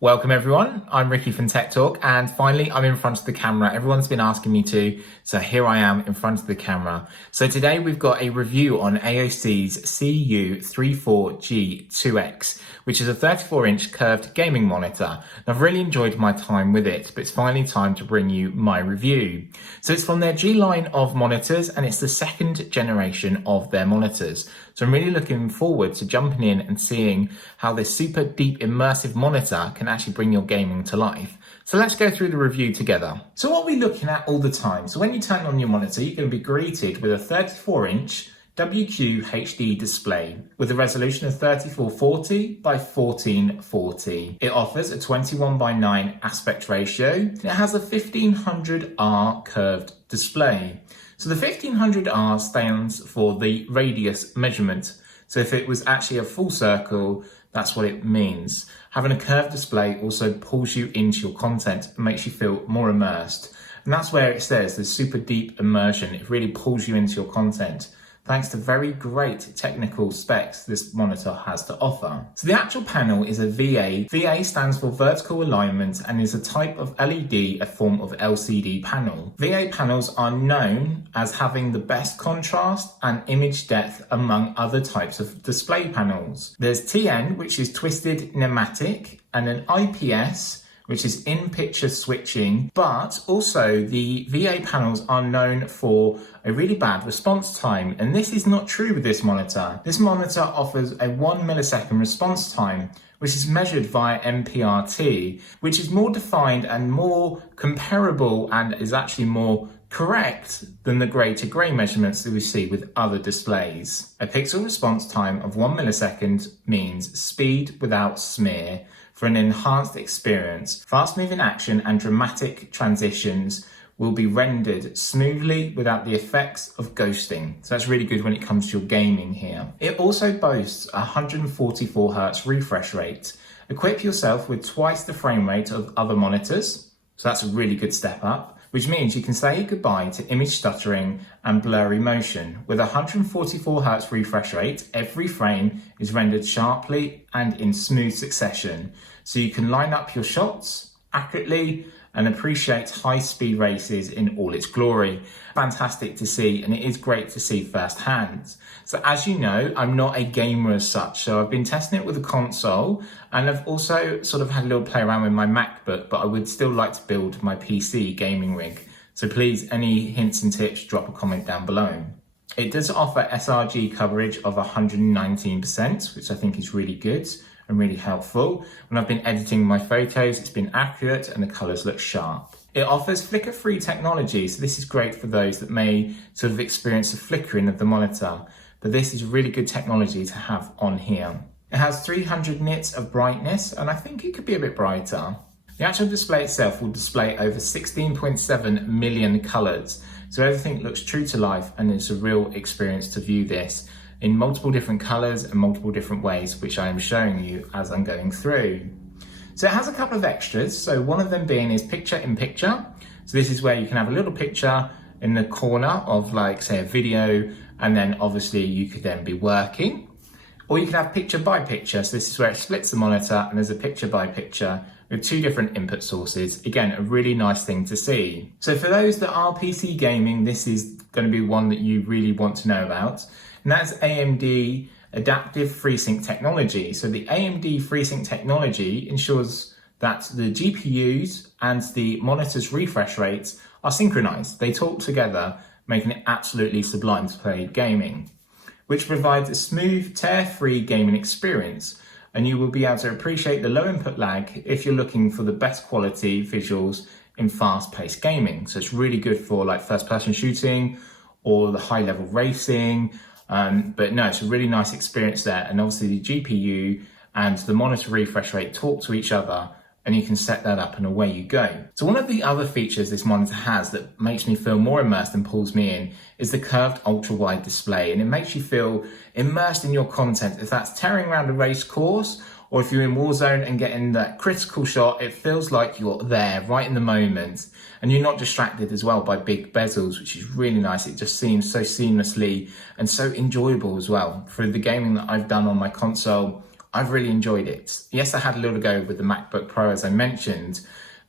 Welcome everyone, I'm Ricky from TechTalk and finally I'm in front of the camera. Everyone's been asking me to, so here I am in front of the camera. So today we've got a review on AOC's CU34G2X, which is a 34-inch curved gaming monitor. And I've really enjoyed my time with it, but it's finally time to bring you my review. So it's from their G line of monitors and it's the second generation of their monitors. So I'm really looking forward to jumping in and seeing how this super deep immersive monitor can actually bring your gaming to life. So let's go through the review together. So what are we looking at all the time? So when you turn on your monitor, you're going to be greeted with a 34-inch WQHD display with a resolution of 3440 by 1440. It offers a 21:9 aspect ratio. And it has a 1500R curved display. So the 1500R stands for the radius measurement. So if it was actually a full circle, that's what it means. Having a curved display also pulls you into your content and makes you feel more immersed. And that's where it says the super deep immersion. It really pulls you into your content, thanks to very great technical specs this monitor has to offer. So the actual panel is a VA. VA stands for vertical alignment and is a type of LED, a form of LCD panel. VA panels are known as having the best contrast and image depth among other types of display panels. There's TN, which is twisted pneumatic, and an IPS, which is in-picture switching, but also the VA panels are known for a really bad response time, and this is not true with this monitor. This monitor offers a 1 millisecond response time, which is measured via MPRT, which is more defined and more comparable and is actually more correct than the grey to grey measurements that we see with other displays. A pixel response time of 1 millisecond means speed without smear for an enhanced experience. Fast-moving action and dramatic transitions will be rendered smoothly without the effects of ghosting. So that's really good when it comes to your gaming here. It also boasts a 144Hz refresh rate. Equip yourself with twice the frame rate of other monitors. So that's a really good step up, which means you can say goodbye to image stuttering and blurry motion. With a 144Hz refresh rate, every frame is rendered sharply and in smooth succession, so you can line up your shots accurately and appreciate high-speed races in all its glory. Fantastic to see, and it is great to see firsthand. So as you know, I'm not a gamer as such, so I've been testing it with a console, and I've also sort of had a little play around with my MacBook, but I would still like to build my PC gaming rig. So please, any hints and tips, drop a comment down below. It does offer sRG coverage of 119%, which I think is really good and really helpful. When I've been editing my photos, it's been accurate and the colours look sharp. It offers flicker-free technology, so this is great for those that may sort of experience a flickering of the monitor, but this is really good technology to have on here. It has 300 nits of brightness, and I think it could be a bit brighter. The actual display itself will display over 16.7 million colours, so everything looks true to life and it's a real experience to view this in multiple different colours and multiple different ways, which I am showing you as I'm going through. So it has a couple of extras, so one of them being is picture in picture. So this is where you can have a little picture in the corner of, like, say, a video, and then obviously you could then be working. Or you can have picture by picture, so this is where it splits the monitor and there's a picture by picture with two different input sources. Again, a really nice thing to see. So for those that are PC gaming, this is going to be one that you really want to know about. And that's AMD Adaptive Freeesync technology. So the AMD Freeesync technology ensures that the GPUs and the monitor's refresh rates are synchronized. They talk together, making it absolutely sublime to play gaming, which provides a smooth, tear-free gaming experience. And you will be able to appreciate the low input lag if you're looking for the best quality visuals in fast-paced gaming. So it's really good for like first-person shooting or the high-level racing. But no, it's a really nice experience there. And obviously the GPU and the monitor refresh rate talk to each other, and you can set that up and away you go. So one of the other features this monitor has that makes me feel more immersed and pulls me in is the curved ultra-wide display, and it makes you feel immersed in your content. If that's tearing around a race course, or if you're in Warzone and getting that critical shot, it feels like you're there right in the moment, and you're not distracted as well by big bezels, which is really nice. It just seems so seamlessly and so enjoyable as well. For the gaming that I've done on my console I've really enjoyed it. Yes, I had a little go with the MacBook Pro, as I mentioned,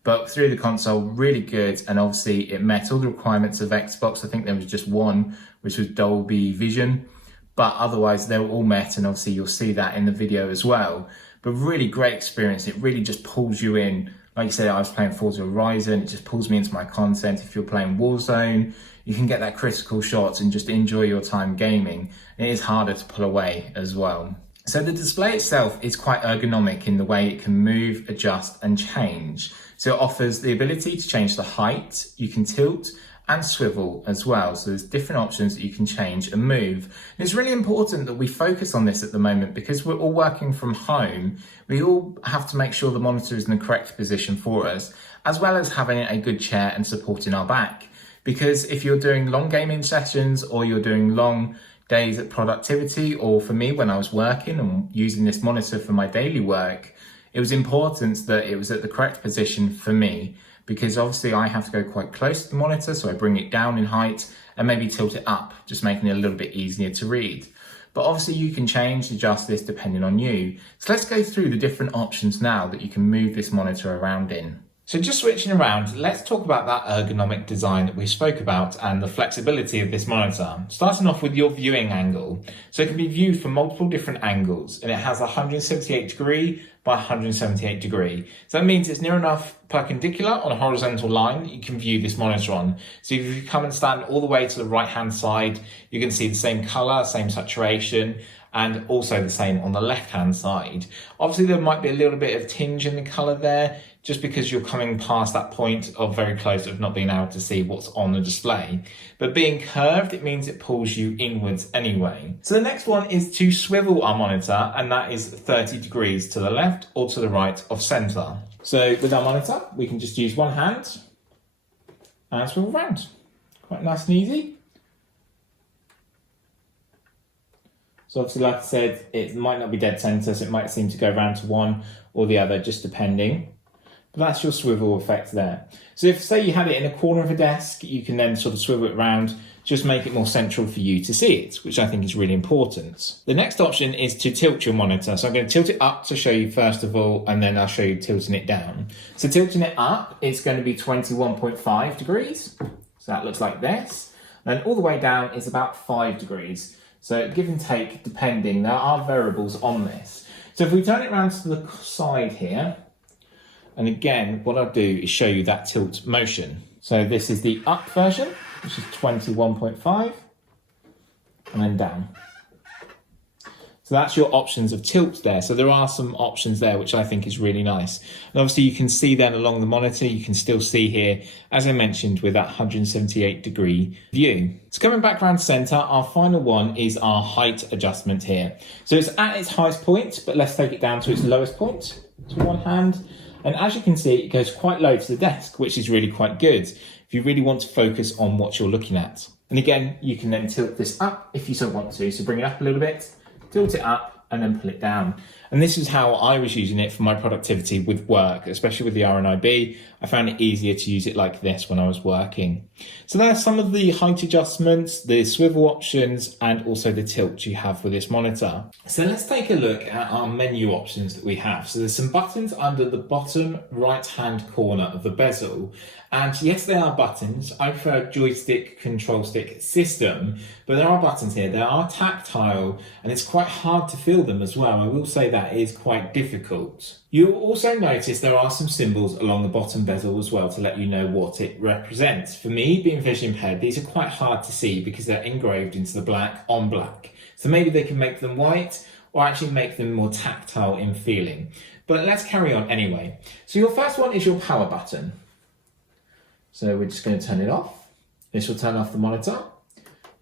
but through the console, really good. And obviously it met all the requirements of Xbox. I think there was just one, which was Dolby Vision, but otherwise they were all met. And obviously you'll see that in the video as well. But really great experience. It really just pulls you in. Like you said, I was playing Forza Horizon. It just pulls me into my content. If you're playing Warzone, you can get that critical shots and just enjoy your time gaming. It is harder to pull away as well. So the display itself is quite ergonomic in the way it can move, adjust and change. So it offers the ability to change the height, you can tilt and swivel as well. So there's different options that you can change and move. And it's really important that we focus on this at the moment because we're all working from home. We all have to make sure the monitor is in the correct position for us, as well as having a good chair and supporting our back. Because if you're doing long gaming sessions or you're doing long days at productivity, or for me when I was working and using this monitor for my daily work, it was important that it was at the correct position for me, because obviously I have to go quite close to the monitor, so I bring it down in height and maybe tilt it up, just making it a little bit easier to read. But obviously you can change, adjust this depending on you. So let's go through the different options now that you can move this monitor around in. So just switching around, let's talk about that ergonomic design that we spoke about and the flexibility of this monitor. Starting off with your viewing angle. So it can be viewed from multiple different angles, and it has a 178 degree by 178 degree. So that means it's near enough perpendicular on a horizontal line that you can view this monitor on. So if you come and stand all the way to the right hand side, you can see the same color, same saturation, and also the same on the left hand side. Obviously there might be a little bit of tinge in the color there, just because you're coming past that point of very close of not being able to see what's on the display. But being curved, it means it pulls you inwards anyway. So the next one is to swivel our monitor, and that is 30 degrees to the left or to the right of center. So with our monitor, we can just use one hand and swivel around. Quite nice and easy. So obviously, like I said, it might not be dead center, so it might seem to go around to one or the other, just depending. But that's your swivel effect there. So if, say, you had it in a corner of a desk, you can then sort of swivel it around, just make it more central for you to see it, which I think is really important. The next option is to tilt your monitor. So I'm going to tilt it up to show you first of all, and then I'll show you tilting it down. So tilting it up, it's going to be 21.5 degrees. So that looks like this. And all the way down is about 5 degrees. So give and take, depending, there are variables on this. So if we turn it around to the side here, and again, what I'll do is show you that tilt motion. So this is the up version, which is 21.5, and then down. So that's your options of tilt there. So there are some options there, which I think is really nice. And obviously you can see then along the monitor, you can still see here, as I mentioned, with that 178 degree view. So coming back around center, our final one is our height adjustment here. So it's at its highest point, but let's take it down to its lowest point to one hand. And as you can see, it goes quite low to the desk, which is really quite good if you really want to focus on what you're looking at. And again, you can then tilt this up if you so want to. So bring it up a little bit, tilt it up, and then pull it down. And this is how I was using it for my productivity with work, especially with the RNIB. I found it easier to use it like this when I was working. So there's some of the height adjustments, the swivel options, and also the tilt you have with this monitor. So let's take a look at our menu options that we have. So there's some buttons under the bottom right-hand corner of the bezel. And yes, they are buttons. I prefer a joystick control stick system, but there are buttons here. They are tactile, and it's quite hard to feel them as well. I will say that is quite difficult. You'll also notice there are some symbols along the bottom bezel as well to let you know what it represents. For me, being vision impaired, these are quite hard to see because they're engraved into the black on black. So maybe they can make them white or actually make them more tactile in feeling. But let's carry on anyway. So your first one is your power button. So we're just going to turn it off. This will turn off the monitor.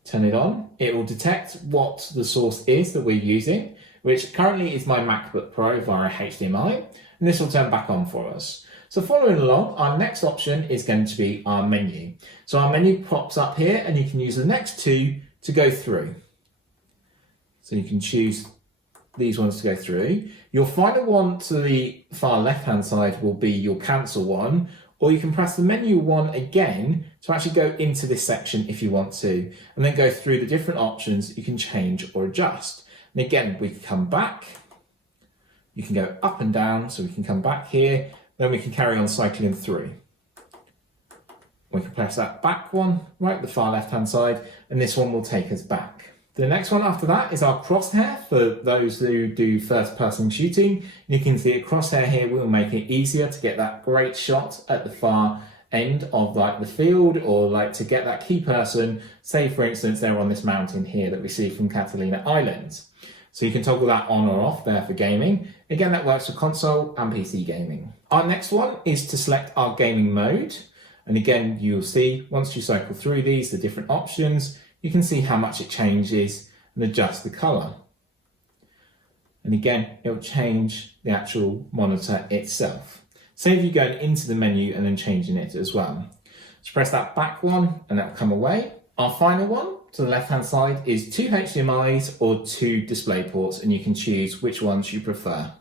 Turn it on. It will detect what the source is that we're using, which currently is my MacBook Pro via HDMI, and this will turn back on for us. So following along, our next option is going to be our menu. So our menu pops up here, and you can use the next two to go through. So you can choose these ones to go through. Your final one to the far left-hand side will be your cancel one, or you can press the menu one again to actually go into this section if you want to, and then go through the different options you can change or adjust. And again, we can come back You can go up and down, so we can come back here, then we can carry on cycling through. We can press that back one, right at the far left-hand side, and this one will take us back. The next one after that is our crosshair for those who do first-person shooting. You can see a crosshair here will make it easier to get that great shot at the far end of like the field, or like to get that key person, say for instance they're on this mountain here that we see from Catalina Islands. So you can toggle that on or off there for gaming. Again, that works for console and PC gaming. Our next one is to select our gaming mode. And again, you'll see once you cycle through these, the different options, you can see how much it changes and adjust the color. And again, it'll change the actual monitor itself. Save you going into the menu and then changing it as well. So press that back one and that'll come away. Our final one to the left-hand side is 2 HDMIs or 2 display ports, and you can choose which ones you prefer.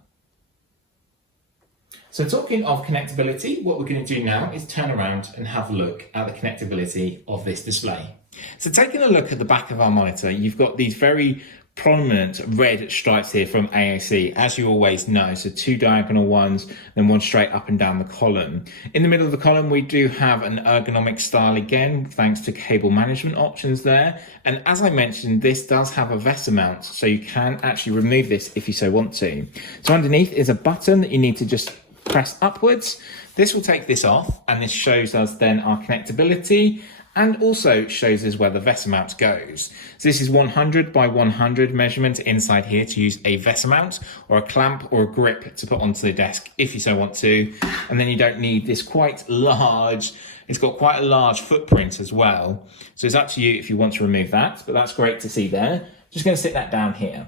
So talking of connectability, what we're going to do now is turn around and have a look at the connectability of this display. So taking a look at the back of our monitor, you've got these very prominent red stripes here from AOC, as you always know. So 2 diagonal ones, then 1 straight up and down the column. In the middle of the column, we do have an ergonomic style again, thanks to cable management options there. And as I mentioned, this does have a VESA mount, so you can actually remove this if you so want to. So underneath is a button that you need to just press upwards. This will take this off, and this shows us then our connectability, and also shows us where the VESA mount goes. So this is 100 by 100 measurement inside here to use a VESA mount or a clamp or a grip to put onto the desk if you so want to. And then you don't need this quite large, it's got quite a large footprint as well. So it's up to you if you want to remove that, but that's great to see there. Just going to sit that down here.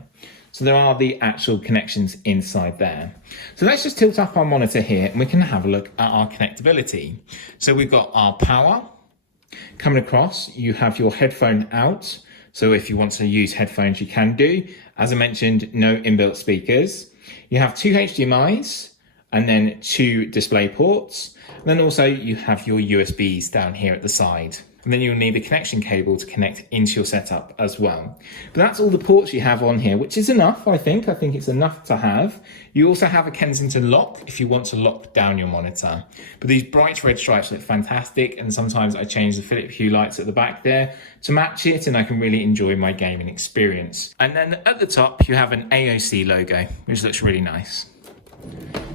So there are the actual connections inside there. So let's just tilt up our monitor here and we can have a look at our connectability. So we've got our power. Coming across, you have your headphone out. So if you want to use headphones, you can do. As I mentioned, no inbuilt speakers. You have 2 HDMIs and then 2 display ports. And then also you have your USBs down here at the side. And then you'll need a connection cable to connect into your setup as well. But that's all the ports you have on here, which is enough, I think. I think it's enough to have. You also have a Kensington lock if you want to lock down your monitor. But these bright red stripes look fantastic, and sometimes I change the Philips Hue lights at the back there to match it, and I can really enjoy my gaming experience. And then at the top, you have an AOC logo, which looks really nice.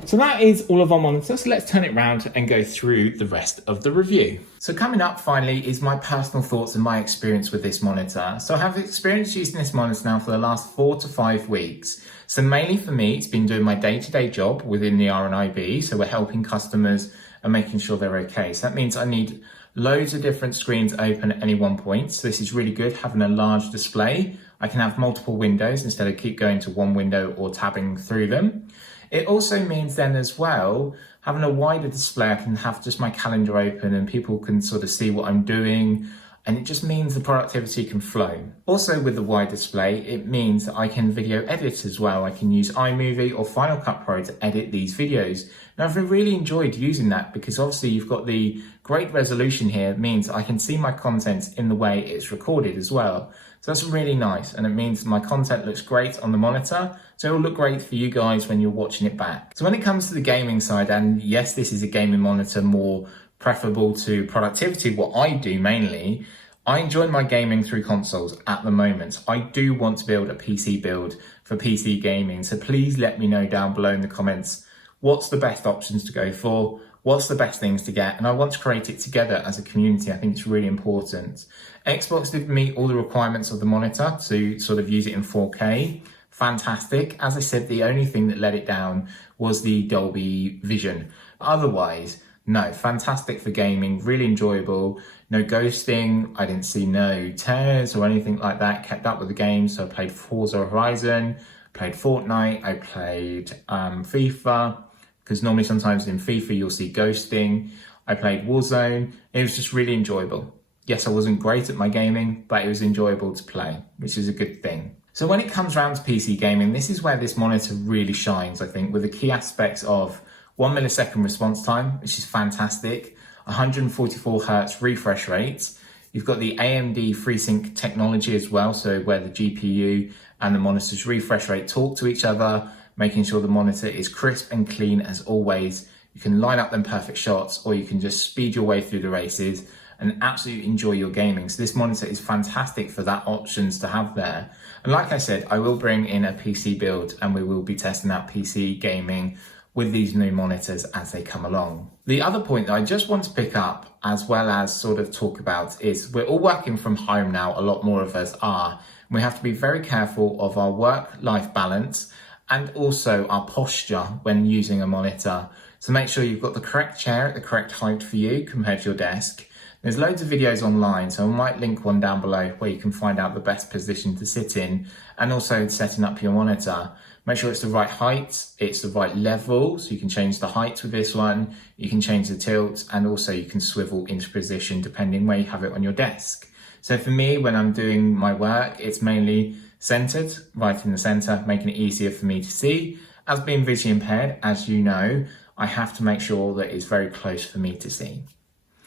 So that is all of our monitors. So let's turn it around and go through the rest of the review. So coming up finally is my personal thoughts and my experience with this monitor. So I have experience using this monitor now for the last 4 to 5 weeks. So mainly for me, it's been doing my day-to-day job within the R&IB. So we're helping customers and making sure they're okay. So that means I need loads of different screens open at any one point. So this is really good, having a large display. I can have multiple windows instead of keep going to one window or tabbing through them. It also means then as well, having a wider display, I can have just my calendar open and people can sort of see what I'm doing. And it just means the productivity can flow. Also with the wide display, it means that I can video edit as well. I can use iMovie or Final Cut Pro to edit these videos. And I've really enjoyed using that because obviously you've got the great resolution here. It means I can see my content in the way it's recorded as well. So that's really nice, and it means my content looks great on the monitor, so it'll look great for you guys when you're watching it back. So when it comes to the gaming side, and yes, this is a gaming monitor more preferable to productivity, what I do mainly, I enjoy my gaming through consoles at the moment. I do want to build a PC build for PC gaming, so please let me know down below in the comments what's the best options to go for, what's the best things to get, and I want to create it together as a community. I think it's really important. Xbox did meet all the requirements of the monitor to sort of use it in 4K. Fantastic. As I said, the only thing that let it down was the Dolby Vision. Otherwise, no, fantastic for gaming, really enjoyable. No ghosting, I didn't see no tears or anything like that. Kept up with the game, so I played Forza Horizon, played Fortnite, I played FIFA, because normally sometimes in FIFA you'll see ghosting. I played Warzone. It was just really enjoyable. Yes, I wasn't great at my gaming, but it was enjoyable to play, which is a good thing. So when it comes around to PC gaming, this is where this monitor really shines, I think, with the key aspects of 1 millisecond response time, which is fantastic, 144 hertz refresh rates. You've got the AMD Freeesync technology as well, so where the GPU and the monitor's refresh rate talk to each other. making sure the monitor is crisp and clean as always. You can line up them perfect shots, or you can just speed your way through the races and absolutely enjoy your gaming. So this monitor is fantastic for that options to have there. And like I said, I will bring in a PC build and we will be testing out PC gaming with these new monitors as they come along. The other point that I just want to pick up, as well as sort of talk about, is we're all working from home now, a lot more of us are. We have to be very careful of our work-life balance and also our posture when using a monitor. So make sure you've got the correct chair at the correct height for you compared to your desk. There's loads of videos online, so I might link one down below where you can find out the best position to sit in, and also setting up your monitor. Make sure it's the right height, it's the right level, so you can change the height with this one, you can change the tilt, and also you can swivel into position depending where you have it on your desk. So for me, when I'm doing my work, it's mainly centered, right in the center, making it easier for me to see. As being visually impaired, as you know, I have to make sure that it's very close for me to see.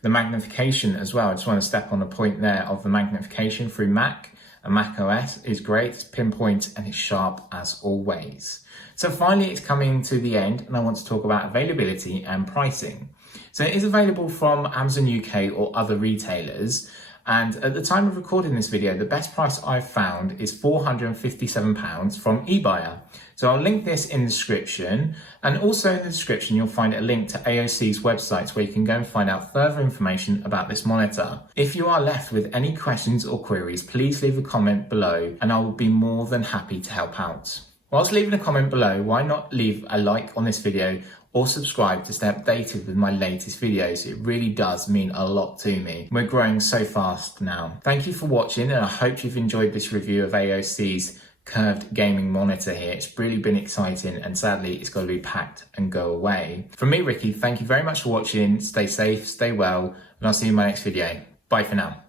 The magnification as well, I just want to step on the point there of the magnification through Mac and Mac OS is great, it's pinpoint and it's sharp as always. So finally it's coming to the end and I want to talk about availability and pricing. So it is available from Amazon UK or other retailers, and at the time of recording this video, the best price I've found is £457 from eBuyer. So I'll link this in the description, and also in the description you'll find a link to AOC's website where you can go and find out further information about this monitor. If you are left with any questions or queries, please leave a comment below and I will be more than happy to help out. Whilst leaving a comment below, why not leave a like on this video or subscribe to stay updated with my latest videos. It really does mean a lot to me. We're growing so fast now. Thank you for watching, and I hope you've enjoyed this review of AOC's curved gaming monitor here. It's really been exciting, and sadly it's got to be packed and go away. From me, Ricky, thank you very much for watching. Stay safe, stay well, and I'll see you in my next video. Bye for now.